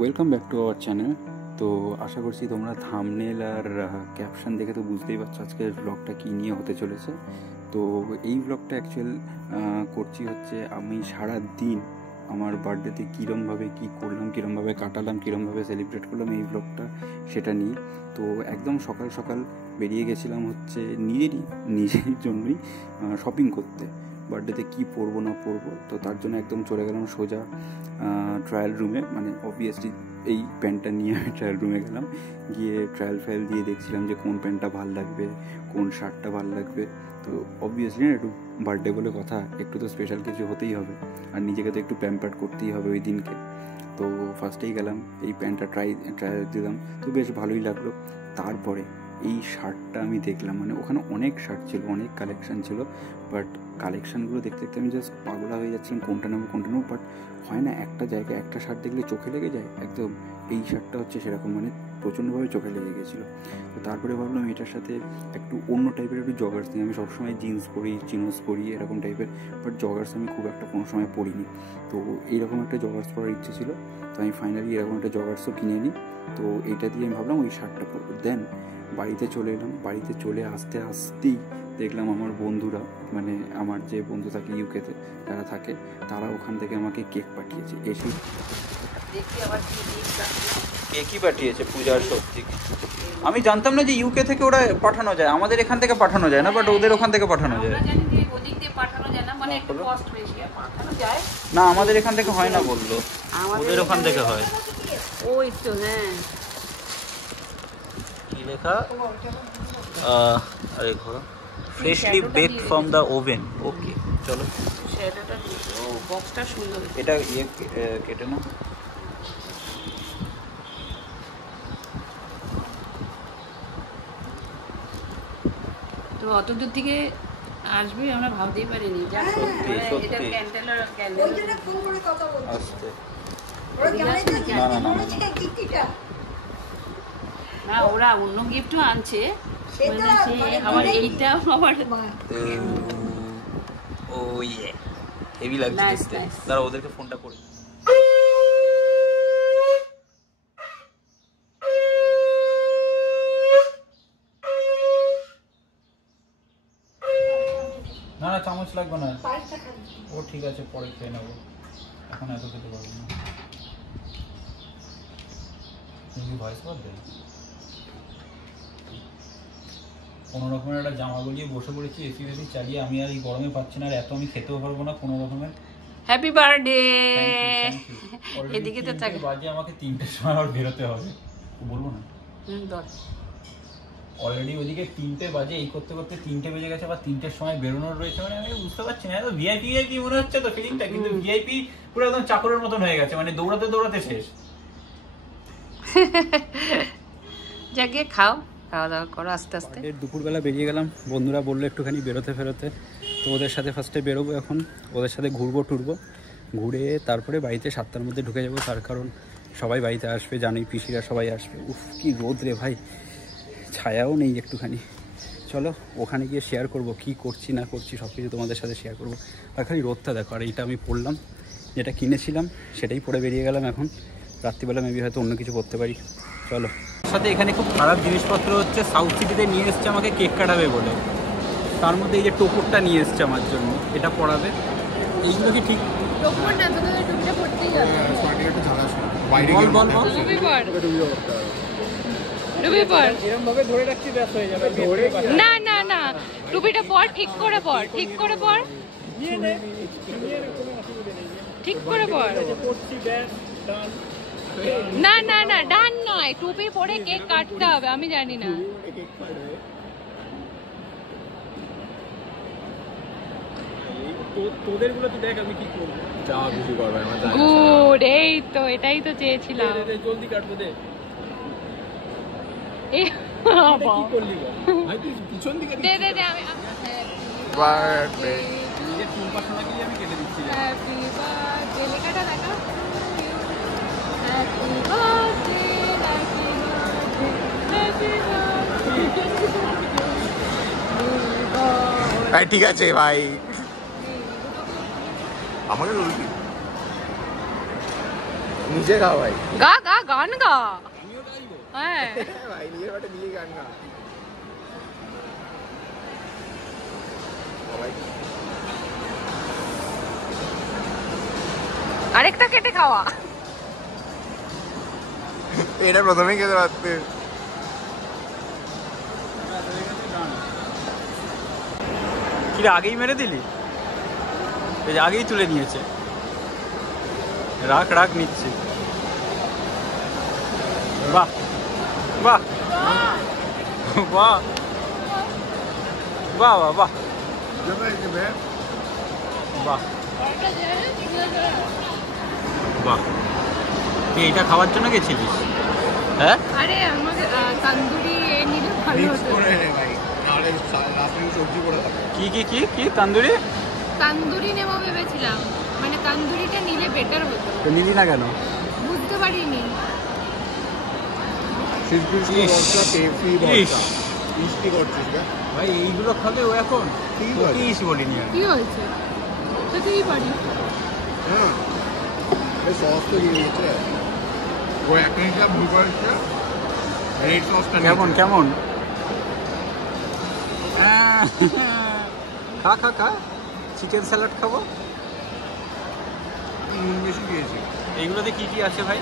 Welcome back to our channel. তো আশা করছি তোমরা থাম্বনেল আর ক্যাপশন দেখে তো বুঝতেই পারছো আজকের ব্লগটা কী নিয়ে হতে চলেছে। তো এই ব্লগটা অ্যাকচুয়াল করছি হচ্ছে আমি সারা দিন আমার বার্থডেতে কীরমভাবে কী করলাম, কীরমভাবে কাটালাম, কীরমভাবে সেলিব্রেট করলাম, এই ব্লগটা সেটা নিয়ে। তো একদম সকাল সকাল বেরিয়ে গেছিলাম হচ্ছে নিজের জন্যই শপিং করতে, বার্থডেতে কী পরবো না পরবো। তো তার জন্য একদম চলে গেলাম সোজা ট্রায়াল রুমে, মানে অবভিয়াসলি এই প্যান্টটা নিয়ে আমি ট্রায়াল রুমে গেলাম, গিয়ে ট্রায়াল ফায়াল দিয়ে দেখছিলাম যে কোন প্যান্টটা ভালো লাগবে, কোন শার্টটা ভালো লাগবে। তো অবভিয়াসলি না, একটু বার্থডে বলে কথা, একটু তো স্পেশাল কিছু হতেই হবে, আর নিজেকে তো একটু প্যাম্পার করতেই হবে ওই দিনকে। তো ফার্স্টেই গেলাম, এই প্যান্টটা ট্রায়াল দিলাম, তো বেশ ভালোই লাগলো। তারপরে এই শার্টটা আমি দেখলাম, মানে ওখানে অনেক শার্ট ছিল, অনেক কালেকশান ছিল, বাট কালেকশানগুলো দেখতে দেখতে আমি জাস্ট পাগলা হয়ে যাচ্ছিলাম কোনটা নেবো। বাট হয় না, একটা জায়গায় একটা শার্ট দেখলে চোখে লেগে যায় একদম। এই শার্টটা হচ্ছে সেরকম, মানে প্রচণ্ডভাবে চোখে লেগে গেছিলো। তো তারপরে ভাবলাম এটার সাথে একটু অন্য টাইপের একটু জগার্স নিই। আমি সবসময় জিন্স পরি, চিনোস পরি, এরকম টাইপের, বাট জগার্স আমি খুব একটা কোনো সময় পরিনি। তো এইরকম একটা জগার্স পরার ইচ্ছে ছিল, তো আমি ফাইনালি এরকম একটা জগার্সও কিনে নিই। তো এইটা দিয়ে আমি ভাবলাম ওই শার্টটা পরবো। দেন বাড়িতে চলে এলাম, বাড়িতে চলে আসতেই দেখলাম আমার বন্ধুরা, মানে আমার যে বন্ধু থাকে ইউকেতে যারা থাকে, তারা ওখান থেকে আমাকে কেক পাঠিয়েছে। এসে কেকই পাঠিয়েছে পূজার সত্যি। আমি জানতাম না যে ইউকে থেকে ওরা পাঠানো যায়, আমাদের এখান থেকে পাঠানো যায় না, বাট ওদের ওখান থেকে পাঠানো যায়। না, আমাদের এখান থেকে হয় না বললো, ওদের ওখান থেকে হয়। ওই তো হ্যাঁ, কি লেখা? আরে ঘোরা, freshly baked from the oven. Okay চলো, সেটাটা ও বক্সটা সুন্দর। এটা কেটে না। তো অত দূর থেকে আসবে আমরা ভাবতেই পারিনি। যা সত্যি সত্যি। এটা ক্যান্ডেল ওইটা ফোন করে কথা বলছি। আস্তে। ওরা জানে না না না না কিটিটা। না, ওরা অন্য গিফটও আনছে, সেটা আবার এইটা আবার ও ইয়ে হেভি লাগছে দেখতে। দাঁড়া, ওদেরকে ফোনটা করে। না না, চামচ লাগবে না। ও ঠিক আছে, পরে খেয়ে নেবো, এখন এত খেতে পারবো না। তুমি ভয়েস কর দেয় কোনো রকমের একটা জামা গলিয়ে বসে পড়েছি, এসি বেসি চালিয়ে। আমি আর এই গরমে পাচ্ছি না, আর এত আমি খেতেও পারবো না কোনো রকমের। Happy birthday. এদিকে তো থাকে বাজে, আমাকে 3টের সময় আর বেরোতে হবে, বলবো না। অলরেডি ওদিকে 3টে বাজে, এই করতে করতে 3টে বেজে গেছে, আবার 3টের সময় বেরোনোর রয়েছে। মানে আমি বুঝতে পারছি না, এত ভিআইপি মনে হচ্ছে তো ফিলিংটা, কিন্তু ভিআইপি পুরো একদম চাকরের মতন হয়ে গেছে, মানে দৌড়াতে দৌড়াতে শেষ। জাগিয়ে খাও, খাওয়া দাওয়া করো আস্তে আস্তে। দুপুরবেলা বেরিয়ে গেলাম, বন্ধুরা বললো একটুখানি বেরোতে ফেরোতে, তো ওদের সাথে ফার্স্টে বেরোবো। এখন ওদের সাথে ঘুরবো, ঘুরে তারপরে বাড়িতে 7টার মধ্যে ঢুকে যাবো। তার কারণ সবাই বাড়িতে আসবে, জানোই, পিসিরা সবাই আসবে। উফ কি রোদ রে ভাই, ছায়াও নেই একটুখানি। চলো ওখানে গিয়ে শেয়ার করবো কী করছি না করছি, সব কিছু তোমাদের সাথে শেয়ার করবো। আর খালি রোদটা দেখো। আর এইটা আমি পরলাম, যেটা কিনেছিলাম সেটাই পরে বেরিয়ে গেলাম। এখন রাত্রিবেলা মেবি হয়তো অন্য কিছু করতে পারি। চলো। সাথে এখানে খুব খারাপ জিনিসপত্র হচ্ছে, সাউথ সিটিতে নিয়ে এসছে আমাকে কেক কাটাবে বলে, তার মধ্যে এই যে টোপরটা নিয়ে এসছে আমার জন্য, এটা পড়াবে। এইগুলো কি ঠিক? না না না, টুপিটা পর, ঠিক করে পর, ঠিক করে পর, ঠিক করে পর। না না না, ডান নয়, টুপি পরে কেক কাটতে হবে। আমি জানি না। তোদের গুলো তো দেখ আমি কি করবো, যা খুশি করবে। গুড, এই তো, এটাই তো চেয়েছিলাম। জলদি কাটবো দে। এই বাবা, কি করলি ভাই, তুই পিছন দিকে দে দে দে, আমি বার্থডে নিজে টুম্পা শোনাকে আমি কেটে দিচ্ছি। হ্যাপি বার্থডে লেখাটা দেখা। Happy birthday, happy birthday, happy birthday. ঠিক আছে ভাই, আমাকে নিজে গা ভাই, গা গা গান গা। হ্যাঁ ভাই নিজের বাটে নিজে গান গা। আরেকটা কেটে খাওয়া। এটা প্রথমেই খেতে পারতে। কি আগেই মেরে দিলি? এই যে আগেই তুলে নিয়েছে। রাখ রাখ নিচ্ছি। বাহ বাহ বাহ বাহ বাহ বাহ বাহ বাহ। তুই এটা খাওয়ার জন্য গেছিলিস? হ্যাঁ আরে আমাকে তন্দুরি নিলে ভালো হতো। কি কি কি কি তান্দুরি? তন্দুরি নেবো ভেবেছিলাম, মানে তন্দুরিটা নিলে বেটার হতো। তো নিলি না কেন? বুঝতে পারিনি। ভাই এইগুলো খাবে ও এখন? ইস বলিনি আর। কি হয়েছে? খেতেই পারি। হ্যাঁ সস তো দিয়ে দিয়েছে ও, এক মিনিটটা ভুল করেছে। রেড সসটা কেমন কেমন? খা খা খা, চিকেন স্যালাড খাবো। নুন বেশি দিয়েছি। এইগুলোতে কি কি আছে ভাই?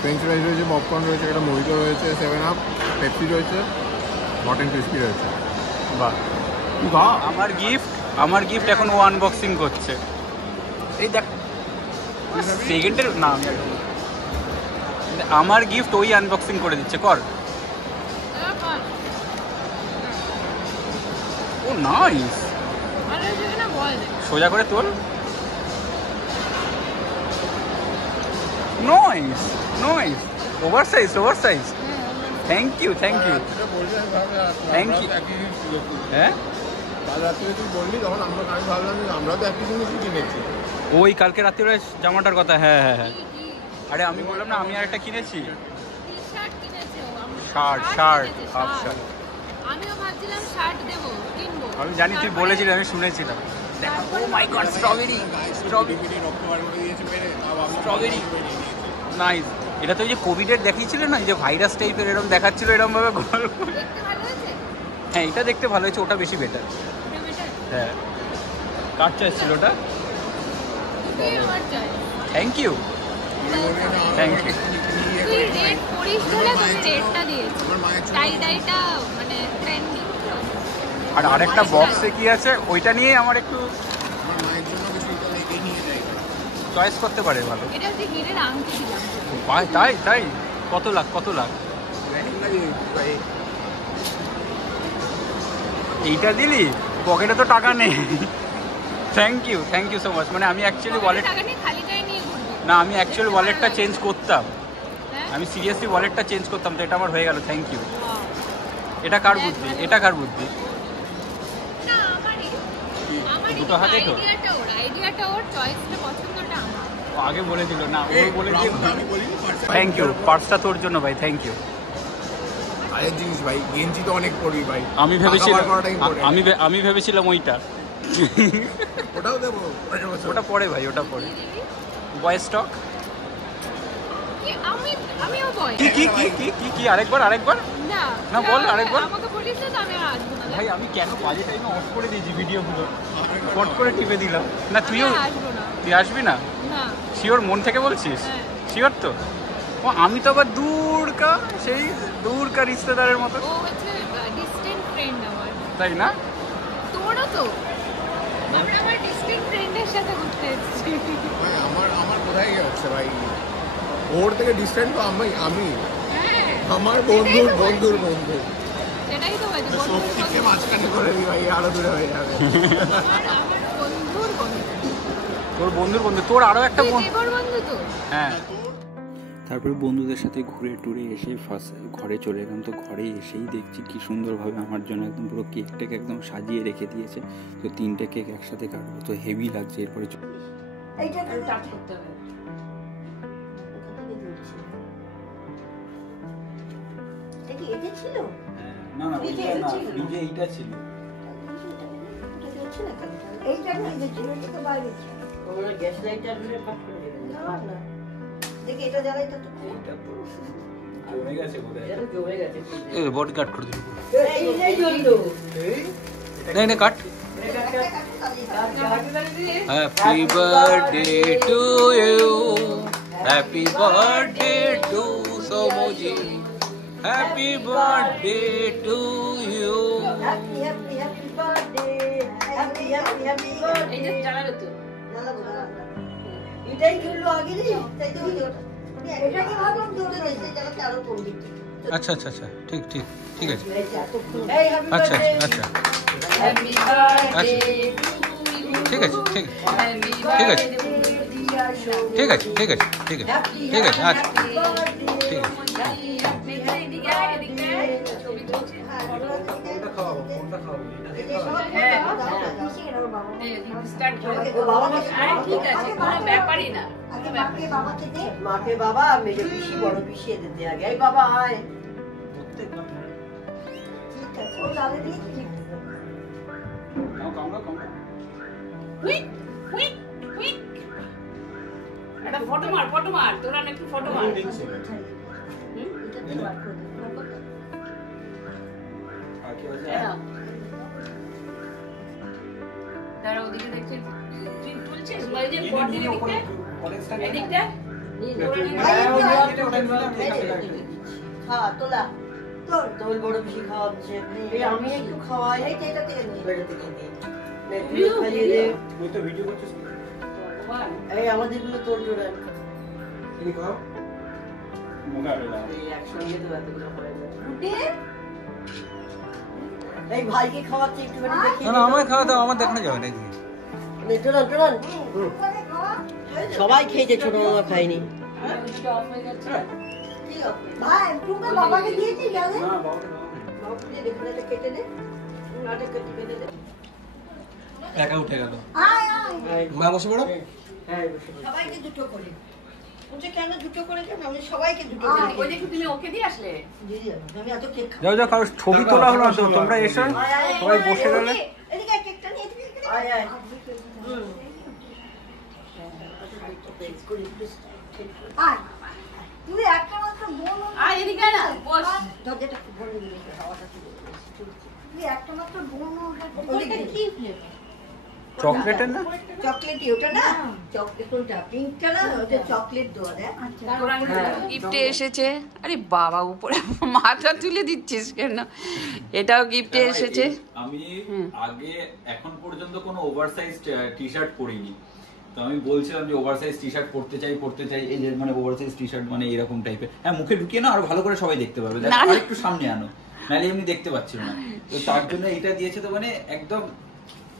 ফ্রেঞ্চ ফ্রাইস রয়েছে, পপকর্ন রয়েছে, একটা মহিতো রয়েছে, 7 আপ, পেপসি রয়েছে, মটন ক্রিস্পি রয়েছে। বাহ, আমার গিফট এখন ও আনবক্সিং করছে। এই দেখ সেকেন্ডের না, আমার গিফট ওই আনবক্সিং করে দিচ্ছে। কর। ও নাইস। সোজা করে তোল। Nice nice, oversize oversize. Thank you thank you thank you. হ্যাঁ কাল রাত্রে তুই বললি, তখন আমি ভাবলাম যে আমরা তো একই জিনিসই কিনেছি। ওই কালকে রাত্রে জামাটার কথা। হ্যাঁ হ্যাঁ হ্যাঁ। আরে আমি বললাম না আমি আরেকটা কিনেছি। Shirt shirt half shirt. আমিও ভাবছিলাম শার্ট দেবো, কিনবো। আমি জানি তুই বলেছিলি, আমি শুনেছিলাম। ও মাই গড, স্ট্রবেরি স্ট্রবেরি নাইস। এটা তো ওই যে কোভিডের দেখিয়েছিল না, এই যে ভাইরাস টাইপের এরকম দেখাচ্ছিল, এরকম ভাবে গল্প। হ্যাঁ এটা দেখতে ভালো হয়েছে, ওটা বেশি বেটার। হ্যাঁ কার চয়েস ছিল ওটা? Thank you thank you. তুই রেড পরিস বলে তোকে রেডটা দিয়েছি। টাই ডাইটা মানে ট্রেন্ডিং। আর আরেকটা বক্সে কি আছে ওইটা নিয়ে আমার একটু আমার মায়ের জন্য কিছু লেগে নিয়ে যাই, চয়েস করতে পারে ভালো। এটা হচ্ছে হীরের আংটি দিলাম। ভাই তাই তাই? কত লাখ কত লাখ? এইটা দিলি? পকেটে তো টাকা নেই। Thank you so much. মানে আমি অ্যাকচুয়ালি ওয়ালেট টাকা নিয়ে খালি গায়ে নিয়ে ঘুরবি না, আমি অ্যাকচুয়ালি ওয়ালেটটা চেঞ্জ করতাম। হ্যাঁ? আমি সিরিয়াসলি ওয়ালেটটা চেঞ্জ করতাম, তো এটা আমার হয়ে গেল। Thank you. এটা কার বুদ্ধি? এটা কার বুদ্ধি? না আমারই। আমারই দুটো হাতেই তো? আইডিয়াটা ওর চয়েসটা পছন্দটা আমার। ও আগে বলে দিল না, ও বলে দিয়ে। আমি বলিনি থ্যাংক ইউ, পার্সটা তোর জন্য ভাই, থ্যাংক ইউ। আরেক জিনিস ভাই, গেঞ্জি তো অনেক পড়বি ভাই। আমি ভেবেছিলাম টাকা বার করাটা important। আমি ভেবেছিলাম ওইটা। ওটাও দেবো। ওটা পরে ভাই, ওটা পরে। বয় স্টক। আমিও বয়। কি কি কি কি কি কি আরেকবার না বল আরেকবার। আমাকে বলিস না, আমি আর আসবো না। ভাই আমি কেন বাজে টাইমে অফ করে দিয়েছি ভিডিওগুলো, কট করে টিপে দিলাম। না তুইও আসবো না। তুই আসবি না? না। শিওর? মন থেকে বলছিস? হ্যাঁ। শিওর তো? ও আমি তো আবার সেই দূরকা রিশতেদারের মতো। ও হচ্ছে ডিস্টেন্ট ফ্রেন্ড আমার। তাই না? তোরও তো। আমরা আমার ডিস্টেন্ট ফ্রেন্ডের সাথে ঘুরতে এসেছি। ভাই আমার কোথায় গেছে ভাই, ওর থেকে ডিস্টেন্ট তো আমি হ্যাঁ। আমার বন্ধুর বন্ধুর বন্ধু। সেটাই তো বলছি, সবথেকে মাঝখানে করে দিই ভাই, আরো দূরে হয়ে যাবে। আমার বন্ধুর বন্ধু। তোর বন্ধুর বন্ধু, তোর আরো একটা তুই বন্ধু। দেবর বন্ধু তো। হ্যাঁ। তারপরে বন্ধুদের সাথে ঘুরে টুরে এসে ফার্স্ট ঘরে চলে এলাম। তো ঘরে এসেই দেখছি কি সুন্দরভাবে আমার জন্য একদম পুরো কেকটাকে একদম সাজিয়ে রেখে দিয়েছে। তো 3টে কেক একসাথে কাটবো, তো হেভি লাগছে। এরপরে এইটা তো টাচ করতে হবে। এটা কি এটা ছিল? না না ওইটা না, ফ্রিজে এইটা ছিল। এটা হচ্ছে না কেন? এইটা না, এটা ছিল, এটা তো বাইরে ছিল। ওগুলো গ্যাস লাইটার দিয়ে কাট করে দেবেন। না না, দেখি এটা জ্বালাই তো এইটা তো জমে গেছে বোধহয়। এটা জমে গেছে এই বডি কাট করে দিবি এই জন্য नहीं नहीं काट happy birthday to you happy birthday to Somoji happy birthday to you happy happy happy birthday happy happy happy birthday এই যে জ্বালাবে তো এটাই ঝুললো আগে রে তাই তো ওই ওটা এটাকে ভাবলাম জোরে রয়েছে জ্বালাতে আরো কম দিতে अच्छा अच्छा अच्छा ठीक ठीक ठीक है এই হ্যাপি अच्छा বার্থডে अच्छा হ্যাপি বার্থডে ठीक है ठीक है হ্যাপি ঠিক আছে। বার্থডে ठीक है ठीक है ठीक है ठीक है अच्छा ठीक है এদিকে আয়, এদিকে আয়। ছবি তুলছি। এই, start করে দে। আরে ঠিক আছে, কোনো ব্যাপারই না। কোনো ব্যাপারই না। মাকে বাবা মেজে পিসি বড় পিসি এদের দে আগে এই বাবা আয় ঠিক আছে ও লালে দিয়ে ঠিক হুইক, হুইক, হুইক। একটা ফটো মার, ফটো মার। তোরা একটু ফটো মার। দাঁড়াও। দাঁড়াও, ওদিকে দেখছি। তুই তুলছিস? ওই যে বড়দির এদিকটা? এদিকটা? খাওয়া তোলা তোর তোর বড় পিসি খাওয়াচ্ছে এই আমি একটু খাওয়াই এই এটা থেকে নি বেড়ে থেকে নি তুই খাইয়ে দে তুই তো ভিডিও করছিস কি? এই আমাদের গুলো তোর জোড়া তুমি খাও মোকাবেলা এই একসঙ্গে তো এতগুলো হয় না এই ভাইকে খাওয়াচ্ছে একটুখানি দেখি ना ना हमें खावा था हमें देखने जाओ नहीं টোলান টোলান সবাই খেয়েছে ছোট মামা খায়নি ভাই তুমি বাবাকে দিয়েছি গেলে না বাবাকে দাও বাবাকে দিয়ে দেখুন এটা কেটে দে নাটক কেটে দে एका उठे गया আয় আয় मैं बसे पड़ो হ্যাঁ সবাইকে দুটো করে বলছে কেন দুটো করে কেন আমি সবাইকে দুটো করে ওই দেখো তুমি ওকে দিয়ে আসলে দিদি আমি এত কেক খাবো जाओ जाओ कारो ছবি তোলা হলো না তো তোমরা এসো সবাই বসে গেলে এদিকে কেকটা নিয়ে আয় আয় আয় তুমি একটা মাত্র বোন আয় এদিকে আয় না বস দরজাটা বন্ধ করে দিতে হাওয়াটা তুমি একটা মাত্র বোন ওটা কি চকলেটের না চকলেটই ওটা না চকলেট কোনটা পিঙ্কটা না ওটা চকলেট দেওয়া দেয় গিফটে এসেছে আরে বাবা উপরে মাথা তুলে দিচ্ছিস কেন এটাও গিফটে এসেছে আমি আগে এখন পর্যন্ত কোনো ওভারসাইজ টি শার্ট পরিনি, তো আমি বলছিলাম যে ওভারসাইজ টি শার্ট পরতে চাই এই যে মানে ওভারসাইজ টি শার্ট মানে এরকম টাইপের, হ্যাঁ মুখে ঢুকিয়ে না আরো ভালো করে সবাই দেখতে পারবে, আর একটু সামনে আনো নাহলে এমনি দেখতে পাচ্ছিল না, তো তার জন্য এটা দিয়েছে, তো মানে একদম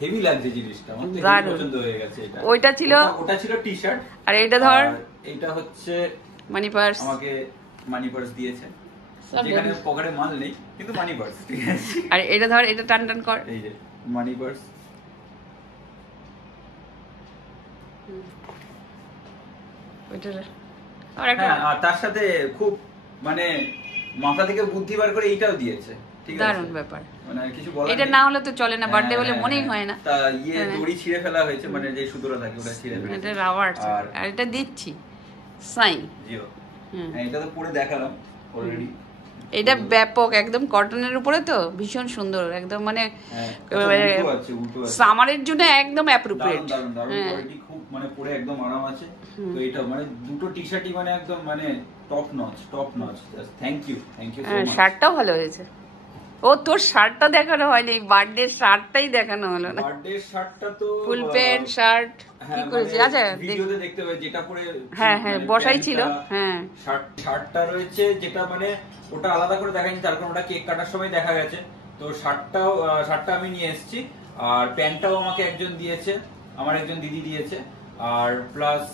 হেভি লাগছে জিনিসটা, আমার তো হেভি পছন্দ হয়ে গেছে এটা। ওইটা ছিল ওটা ছিল টি শার্ট, আর এটা ধর এটা হচ্ছে মানি পার্স, আমাকে মানি পার্স দিয়েছে, যেখানে পকেটে মাল নেই কিন্তু মানি পার্স, ঠিক আছে। আর এটা ধর এটা টান টান কর, এই যে মানি পার্স, ওইটা আর একটা হ্যাঁ, আর তার সাথে খুব মানে মাথা থেকে বুদ্ধি বার করে এইটাও দিয়েছে, ঠিক আছে, দারুণ ব্যাপার, মানে আর কিছু বলার এটা নেই। না হলে তো চলে না, বার্থডে হ্যাঁ, বলে হ্যাঁ, মনেই হ্যাঁ। হয় না, তা ইয়ে হ্যাঁ। দড়ি ছিঁড়ে ফেলা হয়েছে, মানে যে সুতোটা থাকে ওটা ছিঁড়ে ফেলেছে। এটা রাবার আর এটা দিচ্ছি সাই, জিও, হুম। হ্যাঁ, এটা তো পরে দেখালাম অলরেডি। এটা ব্যাপক একদম কটনের উপরে তো ভীষণ সুন্দর একদম মানে হ্যাঁ, উল্টো আছে। সামারের জন্য একদম অ্যাপ্রোপ্রিয়েট, দারুণ হ্যাঁ কোয়ালিটি, খুব মানে পরে একদম আরাম আছে। তো এটা মানে দুটো টি শার্টই মানে একদম মানে top notch. Thank you so হ্যাঁ, মাচ। শার্টটাও ভালো হয়েছে। ও তোর শার্টটা দেখানো হয়নি, বার্থডে শার্টটাই দেখানো হলো না, বার্থডে শার্টটা তো ফুল প্যান্ট শার্ট কি করেছি, আচ্ছা ভিডিওতে দেখতে পাই যেটা পরে, হ্যাঁ হ্যাঁ মানে বসাই প্যান্টটা, ছিল, হ্যাঁ শার্টটা রয়েছে যেটা মানে ওটা আলাদা করে দেখায়নি, তার কারণ ওটা কেক কাটার সময় দেখা গেছে, তো শার্টটা আমি নিয়ে এসেছি, আর প্যান্টটাও আমাকে একজন দিয়েছে, আমার একজন দিদি দিয়েছে, আর প্লাস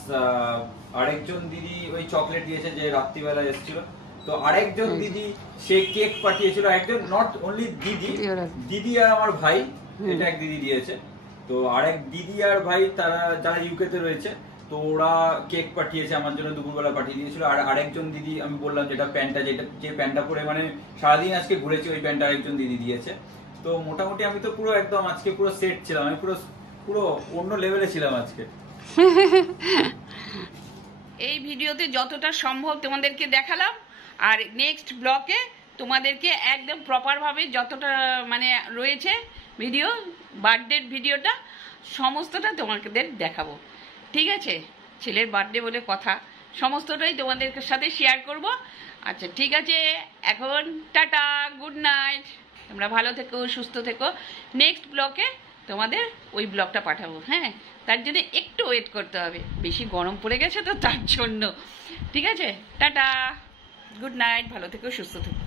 আরেকজন দিদি ওই চকলেট দিয়েছে যে রাত্রিবেলা এসেছিল, তো আরেকজন দিদি সে কেক পাঠিয়েছিল, একজন নট অনলি দিদি আর আমার ভাই, এটা এক দিদি দিয়েছে, তো আরেক দিদি আর ভাই তারা যারা ইউকে তে রয়েছে, তো ওরা কেক পাঠিয়েছে আমার জন্য, দুপুরবেলা পাঠিয়ে দিয়েছিল, আর আরেকজন দিদি আমি বললাম যেটা প্যান্টটা যে প্যান্টটা পরে মানে সারাদিন আজকে ঘুরেছি, ওই প্যান্টটা আরেকজন দিদি দিয়েছে, তো মোটামুটি আমি তো পুরো একদম আজকে পুরো সেট ছিলাম, আমি পুরো অন্য লেভেলে ছিলাম আজকে। এই ভিডিওতে যতটা সম্ভব তোমাদেরকে দেখালাম, আর নেক্সট ব্লকে তোমাদেরকে একদম প্রপারভাবে যতটা মানে রয়েছে ভিডিও, বার্থডের ভিডিওটা সমস্তটা তোমাদের দেখাবো। ঠিক আছে, ছেলের বার্থডে বলে কথা, সমস্তটাই তোমাদের সাথে শেয়ার করব। আচ্ছা ঠিক আছে, এখন টাটা, গুড নাইট, তোমরা ভালো থেকো, সুস্থ থেকো। নেক্সট ব্লকে তোমাদের ওই ব্লগটা পাঠাবো। হ্যাঁ, তার জন্য একটু ওয়েট করতে হবে, বেশি গরম পড়ে গেছে তো তার জন্য। ঠিক আছে, টাটা, গুড নাইট, ভালো থেকো, সুস্থ থেকো।